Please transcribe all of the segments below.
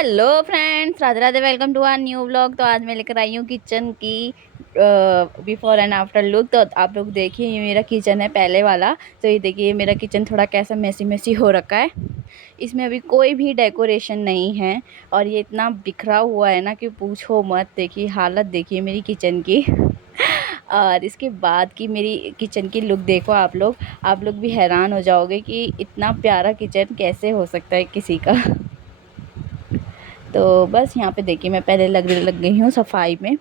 Hello friends, Radhe Radhe. Welcome to our new vlog. तो आज मैं लेकर आई हूँ किचन की बिफोर एंड आफ्टर लुक। तो आप लोग देखिए, ये मेरा किचन है पहले वाला। तो ये देखिए मेरा किचन थोड़ा कैसा मेसी मेसी हो रखा है। इसमें अभी कोई भी डेकोरेशन नहीं है और ये इतना बिखरा हुआ है ना कि पूछो मत। देखिए हालत देखिए मेरी किचन की। और इसके बाद की मेरी किचन की लुक देखो आप लोग भी हैरान हो जाओगे कि इतना प्यारा किचन कैसे हो सकता है किसी का। तो बस यहाँ पे देखिए मैं पहले लग गई हूँ सफाई में।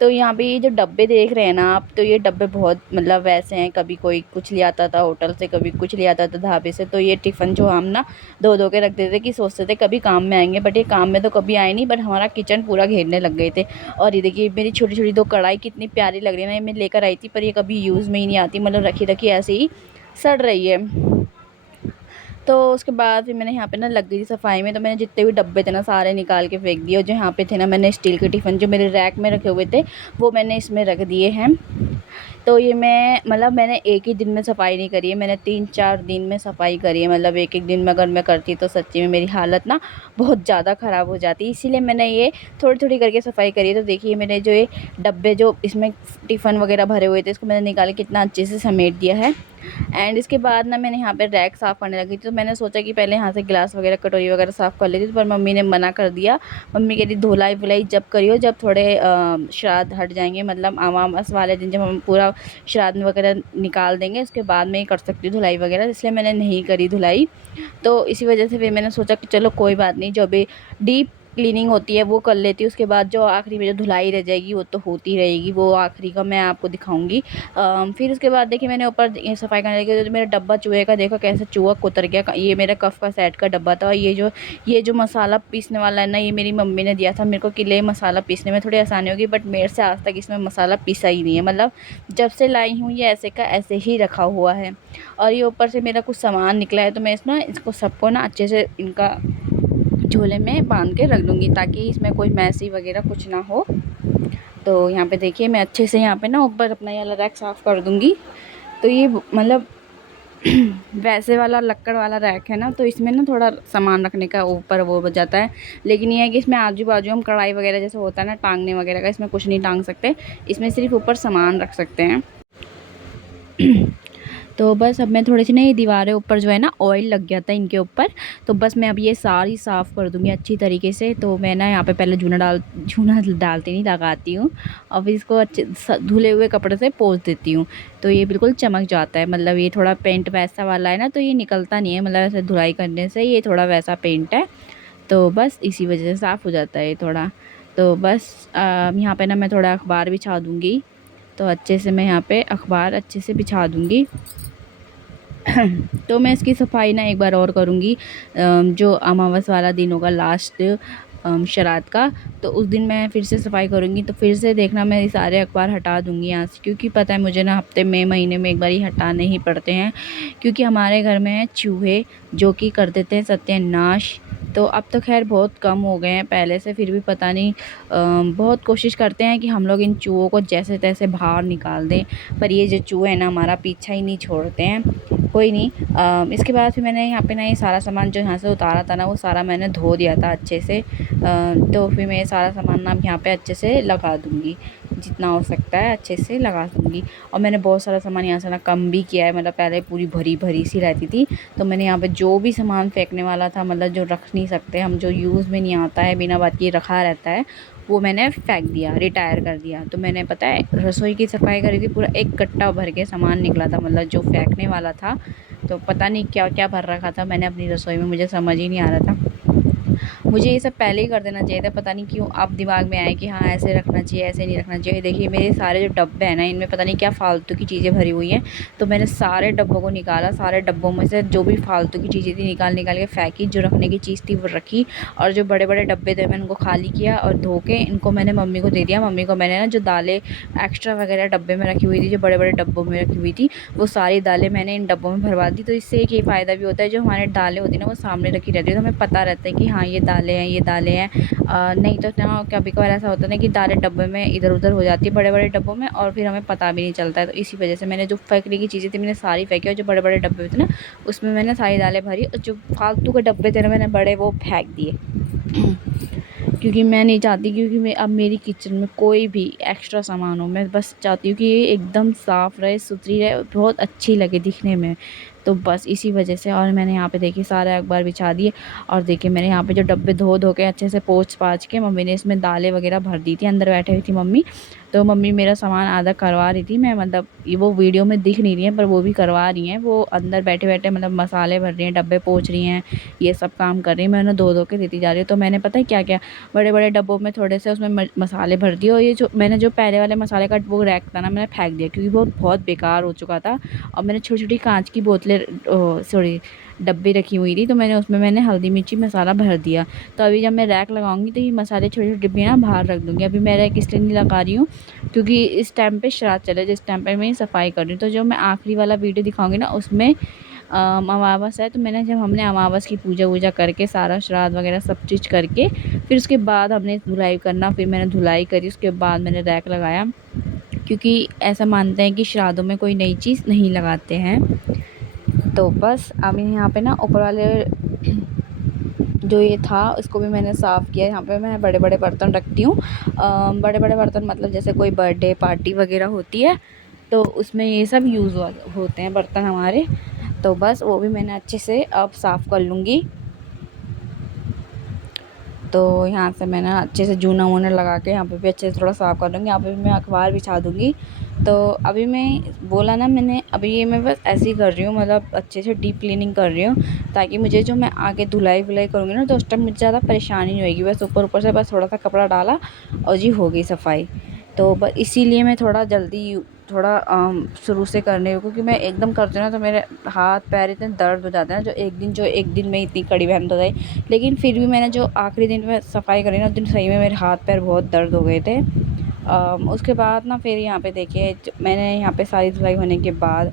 तो यहाँ पे ये जो डब्बे देख रहे हैं ना आप, तो ये डब्बे बहुत मतलब वैसे हैं। कभी कोई कुछ ले आता था होटल से, कभी कुछ ले आता था ढाबे से। तो ये टिफ़िन जो हम ना धो धो के रख देते थे कि सोचते थे कभी काम में आएंगे, बट ये काम में तो कभी आए नहीं। बट हमारा किचन पूरा घेरने लग गए थे। और ये देखिए मेरी छोटी छोटी दो कढ़ाई कितनी प्यारी लग रही है ना। ये मैं लेकर आई थी पर ये कभी यूज़ में ही नहीं आती, मतलब रखी रखी ऐसे ही सड़ रही है। तो उसके बाद फिर मैंने यहाँ पे ना लग गई थी सफाई में। तो मैंने जितने भी डब्बे थे ना सारे निकाल के फेंक दिए। और जो यहाँ पे थे ना, मैंने स्टील के टिफ़िन जो मेरे रैक में रखे हुए थे वो मैंने इसमें रख दिए हैं। तो ये मैंने एक ही दिन में सफाई नहीं करी है, मैंने 3-4 दिन में सफाई करी है। मतलब एक एक दिन में अगर मैं करती तो सच्ची में मेरी हालत ना बहुत ज़्यादा ख़राब हो जाती। इसीलिए मैंने ये थोड़ी थोड़ी करके सफाई करी है। तो देखिए मेरे जो ये डब्बे जो इसमें टिफ़िन वगैरह भरे हुए थे, इसको मैंने निकाल के कितना अच्छे से समेट दिया है। एंड इसके बाद ना मैंने यहाँ पे रैक साफ़ करने लगी थी। तो मैंने सोचा कि पहले यहाँ से गिलास वगैरह कटोरी वगैरह साफ़ कर लेती थी, पर मम्मी ने मना कर दिया। मम्मी कह रही धुलाई वुलाई जब करियो, जब थोड़े श्राद्ध हट जाएंगे, मतलब अमावस वाले दिन जब हम पूरा श्राद्ध वगैरह निकाल देंगे उसके बाद में ही कर सकती हूँ धुलाई वगैरह। इसलिए मैंने नहीं करी धुलाई। तो इसी वजह से फिर मैंने सोचा कि चलो कोई बात नहीं, जो भी डीप क्लीनिंग होती है वो कर लेती हूँ। उसके बाद जो आखिरी में जो धुलाई रह जाएगी वो तो होती रहेगी, वो आखिरी का मैं आपको दिखाऊंगी। फिर उसके बाद देखिए मैंने ऊपर ये सफाई करने लगी। तो मेरा डब्बा चूहे का देखो कैसे चूहा कुतर गया। ये मेरा कफ का सेट का डब्बा था। और ये जो मसाला पीसने वाला है ना, ये मेरी मम्मी ने दिया था मेरे को कि ले मसाला पीसने में थोड़ी आसानी होगी। बट मेरे से आज तक इसमें मसाला पीसा ही नहीं है। मतलब जब से लाई हूँ ये ऐसे का ऐसे ही रखा हुआ है। और ये ऊपर से मेरा कुछ सामान निकला है, तो मैं इसको सबको ना अच्छे से इनका झोले में बांध के रख दूँगी ताकि इसमें कोई मैसी वगैरह कुछ ना हो। तो यहाँ पे देखिए मैं अच्छे से यहाँ पे ना ऊपर अपना ये वाला रैक साफ़ कर दूँगी। तो ये मतलब वैसे वाला लक्कड़ वाला रैक है ना, तो इसमें ना थोड़ा सामान रखने का ऊपर वो हो जाता है। लेकिन ये है कि इसमें आजू बाजू हम कढ़ाई वगैरह जैसे होता है ना टांगने वगैरह का, इसमें कुछ नहीं टांग सकते। इसमें सिर्फ ऊपर सामान रख सकते हैं। तो बस अब मैं थोड़ी सी ना ये दीवारें ऊपर जो है ना ऑयल लग गया था इनके ऊपर। तो बस मैं अब ये सारी साफ़ कर दूँगी अच्छी तरीके से। तो मैं ना यहाँ पे पहले चूना डालती नहीं, लगाती हूँ। और फिर इसको अच्छे धुले हुए कपड़े से पोंछ देती हूँ। तो ये बिल्कुल चमक जाता है। मतलब ये थोड़ा पेंट वैसा वाला है ना, तो ये निकलता नहीं है। मतलब ऐसे धुलाई करने से ये थोड़ा वैसा पेंट है, तो बस इसी वजह से साफ़ हो जाता है ये थोड़ा। तो बस यहाँ पे ना मैं थोड़ा अखबार बिछा दूँगी। तो अच्छे से मैं यहाँ पे अखबार अच्छे से बिछा दूँगी। तो मैं इसकी सफाई ना एक बार और करूँगी। जो अमावस वाला दिन होगा लास्ट श्राद्ध का, तो उस दिन मैं फिर से सफाई करूँगी। तो फिर से देखना मैं ये सारे अखबार हटा दूँगी यहाँ से, क्योंकि पता है मुझे ना हफ्ते में महीने में एक बार ही हटाने ही पड़ते हैं। क्योंकि हमारे घर में चूहे जो कि कर देते हैं सत्यानाश। तो अब तो खैर बहुत कम हो गए हैं पहले से, फिर भी पता नहीं बहुत कोशिश करते हैं कि हम लोग इन चूहों को जैसे तैसे बाहर निकाल दें। पर ये जो चूहे हैं ना हमारा पीछा ही नहीं छोड़ते हैं। कोई नहीं। इसके बाद फिर मैंने यहाँ पे ना ये सारा सामान जो यहाँ से उतारा था ना, वो सारा मैंने धो दिया था अच्छे से। तो फिर मैं ये सारा सामान ना यहाँ पे अच्छे से लगा दूँगी, जितना हो सकता है अच्छे से लगा दूँगी। और मैंने बहुत सारा सामान यहाँ से ना कम भी किया है। मतलब पहले पूरी भरी भरी सी रहती थी, तो मैंने यहाँ पे जो भी सामान फेंकने वाला था, मतलब जो रख नहीं सकते हम, जो यूज़ में नहीं आता है, बिना बात के रखा रहता है, वो मैंने फेंक दिया, रिटायर कर दिया। तो मैंने पता है रसोई की सफाई करी थी, पूरा एक कट्टा भर के सामान निकला था, मतलब जो फेंकने वाला था। तो पता नहीं क्या क्या भर रखा था मैंने अपनी रसोई में, मुझे समझ ही नहीं आ रहा था। मुझे ये सब पहले ही कर देना चाहिए था, पता नहीं क्यों अब दिमाग में आया कि हाँ ऐसे रखना चाहिए, ऐसे नहीं रखना चाहिए। देखिए मेरे सारे जो डब्बे हैं ना, इनमें पता नहीं क्या फ़ालतू की चीज़ें भरी हुई हैं। तो मैंने सारे डब्बों को निकाला, सारे डब्बों में से जो भी फ़ालतू की चीज़ें थी निकाल निकाल के फेंकी, जो रखने की चीज़ थी वो रखी। और जो बड़े बड़े डब्बे थे मैंने उनको खाली किया और धो के इनको मैंने मम्मी को दे दिया। मम्मी को मैंने ना जो दालें एक्स्ट्रा वगैरह डब्बे में रखी हुई थी, जो बड़े बड़े डब्बों में रखी हुई थी, वो सारी दालें मैंने इन डब्बों में भरवा दी। तो इससे एक ये फ़ायदा भी होता है, जो हमारे दालें होती हैं ना वो सामने रखी रहती है, तो हमें पता रहता है कि हाँ ये दाल दालें हैं, ये दालें हैं। नहीं तो ना कभी कभार ऐसा होता है ना कि दालें डब्बे में इधर उधर हो जाती है, बड़े बड़े डब्बों में, और फिर हमें पता भी नहीं चलता है। तो इसी वजह से मैंने जो फेंकने की चीज़ें थी मैंने सारी फेंकी, और जो बड़े बड़े डब्बे थे ना उसमें मैंने सारी दालें भरी, और जो फालतू के डब्बे थे ना मैंने बड़े वो फेंक दिए। क्योंकि मैं नहीं चाहती, क्योंकि मैं अब मेरी किचन में कोई भी एक्स्ट्रा सामान हो, मैं बस चाहती हूँ कि ये एकदम साफ़ रहे, सुथरी रहे, बहुत अच्छी लगे दिखने में। तो बस इसी वजह से, और मैंने यहाँ पे देखिए सारे अखबार बिछा दिए, और देखिए मैंने यहाँ पे जो डब्बे धो धो के अच्छे से पोंछ पाछ के मम्मी ने इसमें दालें वगैरह भर दी थी। अंदर बैठे हुई थी मम्मी, तो मम्मी मेरा सामान आधा करवा रही थी। मैं मतलब ये वो वीडियो में दिख नहीं रही है पर वो भी करवा रही हैं। वो अंदर बैठे बैठे मतलब मसाले भर रही हैं, डब्बे पोंछ रही हैं, ये सब काम कर रही हैं। मैं उन्हें धो धो के देती जा रही हूँ। तो मैंने पता है क्या क्या, बड़े बड़े डब्बों में थोड़े से उसमें मसाले भर दिए, और ये जो मैंने जो पहले वाले मसाले का वो रैक था ना मैंने फेंक दिया, क्योंकि वो बहुत बेकार हो चुका था। और मैंने छोटी छोटी कांच की बोतलें, सॉरी डब्बी रखी हुई थी, तो मैंने उसमें मैंने हल्दी मिर्ची मसाला भर दिया। तो अभी जब मैं रैक लगाऊंगी तो ये मसाले छोटी छोटी डिब्बियाँ ना बाहर रख दूँगी। अभी मैं रैक इसलिए नहीं लगा रही हूँ क्योंकि इस टाइम पे श्राद्ध चले, जिस टाइम पे मैं सफाई कर रही हूँ। तो जो मैं आखिरी वाला वीडियो दिखाऊंगी ना उसमें अमावस है, तो मैंने जब हमने अमावस की पूजा वूजा करके सारा श्राद्ध वगैरह सब चीज़ करके फिर उसके बाद हमने धुलाई करना, फिर मैंने धुलाई करी, उसके बाद मैंने रैक लगाया। क्योंकि ऐसा मानते हैं कि श्राद्धों में कोई नई चीज़ नहीं लगाते हैं। तो बस अभी यहाँ पे ना ऊपर वाले जो ये था इसको भी मैंने साफ़ किया। यहाँ पे मैं बड़े बड़े बर्तन रखती हूँ, बड़े बड़े बर्तन मतलब जैसे कोई बर्थडे पार्टी वगैरह होती है तो उसमें ये सब यूज़ होते हैं बर्तन हमारे। तो बस वो भी मैंने अच्छे से अब साफ़ कर लूँगी। तो यहाँ से मैंने अच्छे से जूना वूना लगा के यहाँ पे भी अच्छे से थोड़ा साफ़ कर लूँगी। यहाँ पे भी मैं अखबार बिछा दूँगी। तो अभी मैं बोला ना मैंने, अभी ये मैं बस ऐसे ही कर रही हूँ, मतलब अच्छे से डीप क्लीनिंग कर रही हूँ, ताकि मुझे जो मैं आगे धुलाई वुलाई करूँगी ना तो उस टाइम मुझे ज़्यादा परेशानी नहीं होगी। बस ऊपर ऊपर से बस थोड़ा सा कपड़ा डाला और जी हो गई सफाई। तो बस इसीलिए मैं थोड़ा जल्दी थोड़ा शुरू से करने हूँ, क्योंकि मैं एकदम करती हूँ ना तो मेरे हाथ पैर इतने दर्द हो जाते हैं ना, जो एक दिन में इतनी कड़ी मेहनत हो गई। लेकिन फिर भी मैंने जो आखिरी दिन में सफाई करी ना उस दिन सही में मेरे हाथ पैर बहुत दर्द हो गए थे। उसके बाद ना फिर यहाँ पे देखिए मैंने यहाँ पे सारी धुलाई होने के बाद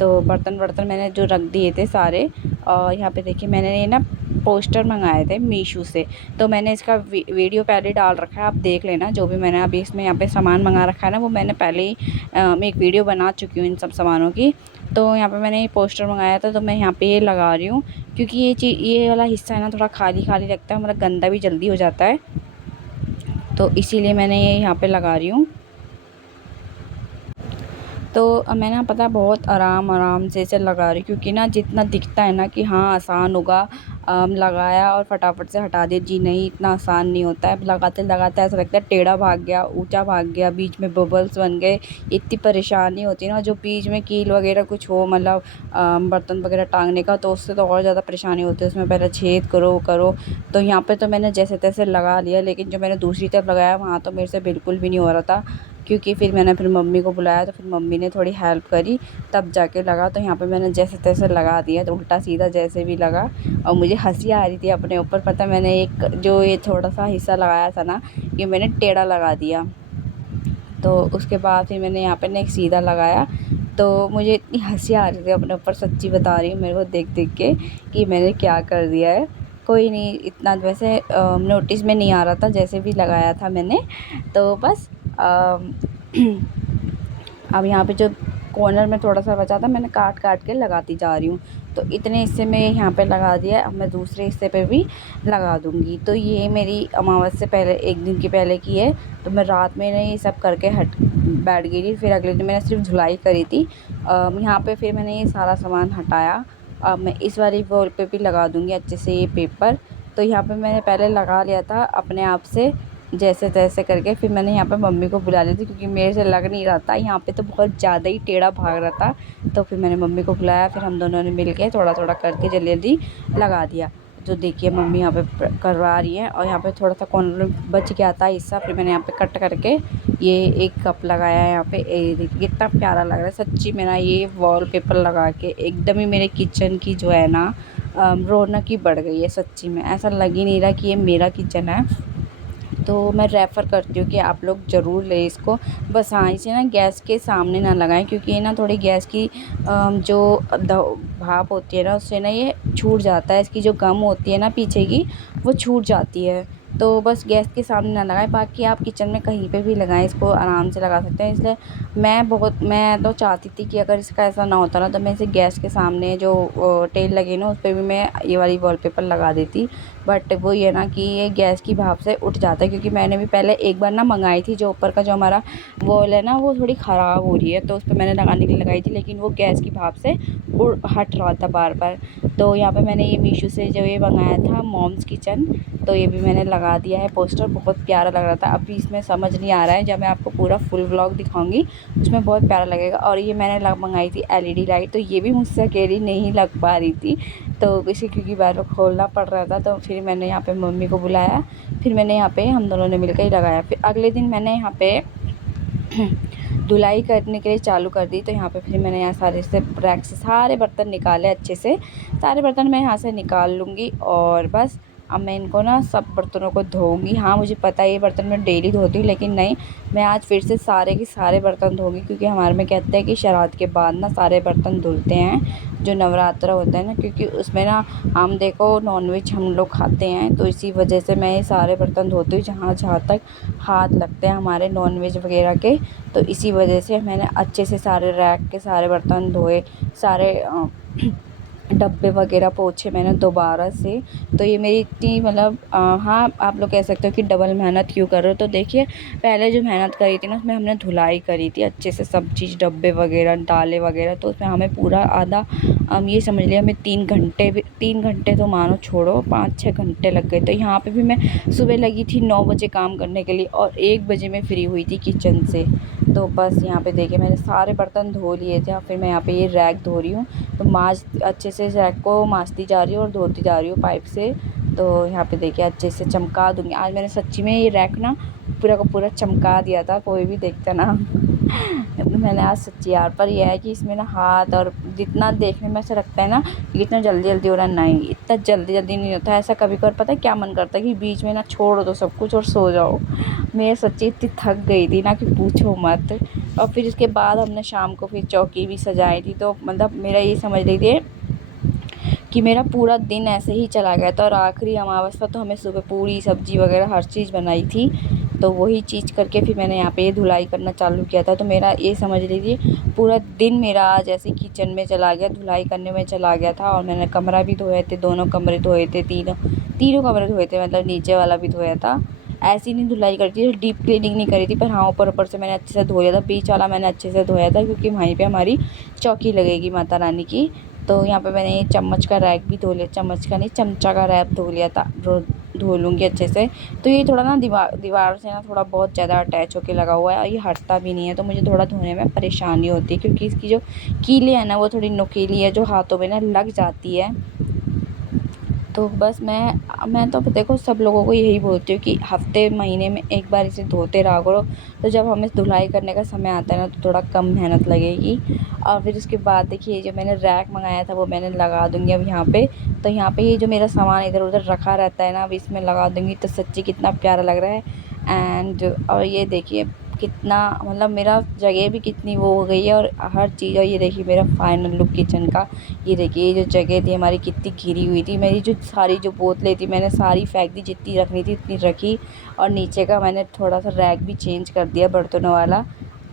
तो बर्तन वर्तन मैंने जो रख दिए थे सारे, और यहाँ पे देखिए मैंने ये ना पोस्टर मंगाए थे मीशो से। तो मैंने इसका वीडियो पहले डाल रखा है, आप देख लेना। जो भी मैंने अभी इसमें यहाँ पे सामान मंगा रखा है ना वो मैंने पहले ही मैं एक वीडियो बना चुकी हूँ इन सब सामानों की। तो यहाँ पे मैंने ये पोस्टर मंगाया था, तो मैं यहाँ पे ये लगा रही हूँ, क्योंकि ये वाला हिस्सा है ना थोड़ा खाली खाली लगता है, मतलब गंदा भी जल्दी हो जाता है, तो इसीलिए मैंने ये यहाँ पे लगा रही हूँ। तो मैं ना पता बहुत आराम आराम से इसे लगा रही हूँ, क्योंकि ना जितना दिखता है ना कि हाँ आसान होगा, लगाया और फटाफट से हटा दिया, जी नहीं इतना आसान नहीं होता है। लगाते लगाते ऐसा लगता है टेढ़ा भाग गया, ऊंचा भाग गया, बीच में बबल्स बन गए, इतनी परेशानी होती है ना। जो बीच में कील वगैरह कुछ हो, मतलब बर्तन वगैरह टांगने का, तो उससे तो और ज़्यादा परेशानी होती है। उसमें पहले छेद करो करो। तो यहाँ पे तो मैंने जैसे तैसे लगा लिया, लेकिन जो मैंने दूसरी तरफ लगाया वहाँ तो मेरे से बिल्कुल भी नहीं हो रहा था, क्योंकि फिर मैंने फिर मम्मी को बुलाया तो फिर मम्मी ने थोड़ी हेल्प करी, तब जाके लगा। तो यहाँ पे मैंने जैसे तैसे लगा दिया, तो उल्टा सीधा जैसे भी लगा। और मुझे हंसी आ रही थी अपने ऊपर, पता मैंने एक जो ये थोड़ा सा हिस्सा लगाया था ना ये मैंने टेढ़ा लगा दिया। तो उसके बाद फिर मैंने यहाँ पे ना एक सीधा लगाया, तो मुझे इतनी हंसी आ रही थी अपने ऊपर, सच्ची बता रही हूँ, मेरे को देख देख के कि मैंने क्या कर दिया है। कोई नहीं, इतना वैसे नोटिस में नहीं आ रहा था जैसे भी लगाया था मैंने। तो बस अब यहाँ पे जो कॉर्नर में थोड़ा सा बचा था मैंने काट काट के लगाती जा रही हूँ। तो इतने हिस्से में यहाँ पे लगा दिया, अब मैं दूसरे हिस्से पे भी लगा दूँगी। तो ये मेरी अमावस से पहले एक दिन की पहले की है। तो मैं रात में ये सब करके बैठ गई थी। फिर अगले दिन मैंने सिर्फ धुलाई करी थी। यहाँ पे फिर मैंने ये सारा सामान हटाया। अब मैं इस वाली वॉल पे भी लगा दूँगी अच्छे से ये पेपर। तो यहाँ पे मैंने पहले लगा लिया था अपने आप से जैसे तैसे करके, फिर मैंने यहाँ पे मम्मी को बुला ली थी, क्योंकि मेरे से लग नहीं रहा था, यहाँ पे तो बहुत ज़्यादा ही टेढ़ा भाग रहा था। तो फिर मैंने मम्मी को बुलाया, फिर हम दोनों ने मिल के थोड़ा थोड़ा करके जल्दी जल्दी लगा दिया। जो देखिए मम्मी यहाँ पे करवा रही हैं। और यहाँ पे थोड़ा सा कॉर्नर में बच गया था हिस्सा, फिर मैंने यहाँ पे कट करके ये एक कप लगाया है यहाँ पे। देखिए कितना प्यारा लग रहा है सच्ची में ना, ये वॉलपेपर लगा के एकदम ही मेरे किचन की जो है ना रौनक ही बढ़ गई है। सच्ची में ऐसा लग ही नहीं रहा कि ये मेरा किचन है। तो मैं रेफ़र करती हूँ कि आप लोग ज़रूर लें इसको। बस हाँ, इसे ना गैस के सामने ना लगाएँ, क्योंकि ये ना थोड़ी गैस की जो द भाप होती है ना, उससे ना ये छूट जाता है। इसकी जो गम होती है ना पीछे की, वो छूट जाती है। तो बस गैस के सामने ना लगाएँ, बाकी आप किचन में कहीं पे भी लगाएँ, इसको आराम से लगा सकते हैं। इसलिए मैं तो चाहती थी कि अगर इसका ऐसा ना होता ना, तो मैं इसे गैस के सामने जो टेल लगी ना, उस पे भी मैं ये वाली वॉलपेपर लगा देती। बट वो ये ना कि ये गैस की भाप से उठ जाता है, क्योंकि मैंने भी पहले एक बार ना मंगाई थी, जो ऊपर का जो हमारा वॉल है ना, वो थोड़ी ख़राब हो रही है, तो उस पे मैंने लगाने के लिए लगाई थी, लेकिन वो गैस की भाप से उड़ हट रहा था बार-बार। तो यहाँ पे मैंने ये मीशो से जो ये मंगाया था मॉम्स किचन, तो ये भी मैंने लगा दिया है पोस्टर। बहुत प्यारा लग रहा था। अभी इसमें समझ नहीं आ रहा है, जब मैं आपको पूरा फुल व्लॉग दिखाऊँगी उसमें बहुत प्यारा लगेगा। और ये मैंने मंगाई थी एलईडी लाइट, तो ये भी मुझसे अकेली नहीं लग पा रही थी, तो इसे क्योंकि बार-बार खोलना पड़ रहा था, तो फिर मैंने यहाँ पे मम्मी को बुलाया, फिर मैंने यहाँ पे हम दोनों ने मिलकर ही लगाया। फिर अगले दिन मैंने यहाँ पे धुलाई करने के लिए चालू कर दी, तो यहाँ पे फिर मैंने यहाँ सारे से रैक से सारे बर्तन निकाले अच्छे से। सारे बर्तन मैं यहाँ से निकाल लूँगी और बस अब मैं इनको ना सब बर्तनों को धोऊँगी। हाँ, मुझे पता है ये बर्तन मैं डेली धोती हूँ, लेकिन नहीं, मैं आज फिर से सारे के सारे बर्तन धोऊँगी, क्योंकि हमारे में कहते हैं कि श्राद्ध के बाद ना सारे बर्तन धुलते हैं, जो नवरात्र होता है ना, क्योंकि उसमें ना हम देखो नॉनवेज हम लोग खाते हैं, तो इसी वजह से मैं ये सारे बर्तन धोती हूँ जहाँ तक हाथ लगते हैं हमारे नॉनवेज वगैरह के। तो इसी वजह से मैंने अच्छे से सारे रैक के सारे बर्तन धोए, सारे डब्बे वगैरह पोंछे मैंने दोबारा से। तो ये मेरी इतनी मतलब हाँ, आप लोग कह सकते हो कि डबल मेहनत क्यों कर रहे हो। तो देखिए, पहले जो मेहनत करी थी ना, उसमें हमने धुलाई करी थी अच्छे से सब चीज़, डब्बे वगैरह, दालें वगैरह, तो उसमें हमें पूरा आधा ये समझ लिया हमें 3 घंटे तो मानो छोड़ो, 5-6 घंटे लग गए। तो यहाँ पे भी मैं सुबह लगी थी 9 बजे काम करने के लिए, और 1 बजे मैं फ्री हुई थी किचन से। तो बस यहाँ पे देखिए मैंने सारे बर्तन धो लिए थे, और फिर मैं यहाँ पे ये रैक धो रही हूँ। तो अच्छे से रैक को माँजती जा रही हूँ और धोती जा रही हूँ पाइप से। तो यहाँ पे देखिए अच्छे से चमका दूँगी। आज मैंने सच्ची में ये रैक ना पूरा का पूरा चमका दिया था, कोई भी देखता ना मैंने आज सच्ची यार। पर यह है कि इसमें ना हाथ और जितना देखने में ऐसा लगता है ना कि इतना जल्दी-जल्दी हो रहा है, नहीं, इतना जल्दी-जल्दी नहीं होता है। ऐसा कभी-कभार पता है क्या मन करता है कि बीच में ना छोड़ दो सब कुछ और सो जाओ। मैं सच्ची इतनी थक गई थी ना कि पूछो मत। और फिर इसके बाद हमने शाम को फिर चौकी भी सजाई थी, तो मतलब मेरा ये समझ लीजिए कि मेरा पूरा दिन ऐसे ही चला गया था। और आखिरी अमावस पर तो हमें सुबह पूरी सब्ज़ी वगैरह हर चीज़ बनाई थी, तो वही चीज़ करके फिर मैंने यहाँ पे ये धुलाई करना चालू किया था। तो मेरा ये समझ लीजिए पूरा दिन मेरा आज ऐसे किचन में चला गया, धुलाई करने में चला गया था। और मैंने कमरा भी धोए थे, दोनों कमरे धोए थे, तीनों कमरे धोए थे, मतलब नीचे वाला भी धोया था। ऐसी नहीं धुलाई करी थी, डीप क्लीनिंग नहीं करी थी, पर हाँ ऊपर से मैंने अच्छे से धोया था। बीच वाला मैंने अच्छे से धोया था, क्योंकि वहीं पे हमारी चौकी लगेगी माता रानी की। तो यहाँ पे मैंने ये चम्मच का रैक भी धो लिया, चम्मच का नहीं, चमचा का रैक धो लिया था, धो लूँगी अच्छे से। तो ये थोड़ा ना दीवार से ना थोड़ा बहुत ज़्यादा अटैच होके लगा हुआ है, और ये हटता भी नहीं है, तो मुझे थोड़ा धोने में परेशानी होती है, क्योंकि इसकी जो कीलें है ना वो थोड़ी नुकीली है, जो हाथों में ना लग जाती है। तो बस मैं तो देखो सब लोगों को यही बोलती हूँ कि हफ़्ते महीने में एक बार इसे धोते रहा करो, तो जब हमें धुलाई करने का समय आता है ना, तो थोड़ा कम मेहनत लगेगी। और फिर उसके बाद देखिए जो मैंने रैक मंगाया था वो मैंने लगा दूँगी अब यहाँ पे। तो यहाँ पे ये जो मेरा सामान इधर-उधर रखा रहता है ना, अब इसमें लगा दूँगी, तो सच्ची कितना प्यारा लग रहा है। और ये देखिए कितना मतलब मेरा जगह भी कितनी वो हो गई है, और हर चीज़। और ये देखिए मेरा फाइनल लुक किचन का। ये देखिए ये जो जगह थी हमारी कितनी घिरी हुई थी, मेरी जो सारी जो बोतलें थी मैंने सारी फेंक दी, जितनी रखनी थी उतनी रखी। और नीचे का मैंने थोड़ा सा रैक भी चेंज कर दिया बर्तनों वाला,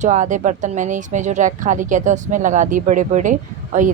जो आधे बर्तन मैंने इसमें जो रैक खाली किया था उसमें लगा दिए बड़े बड़े। और ये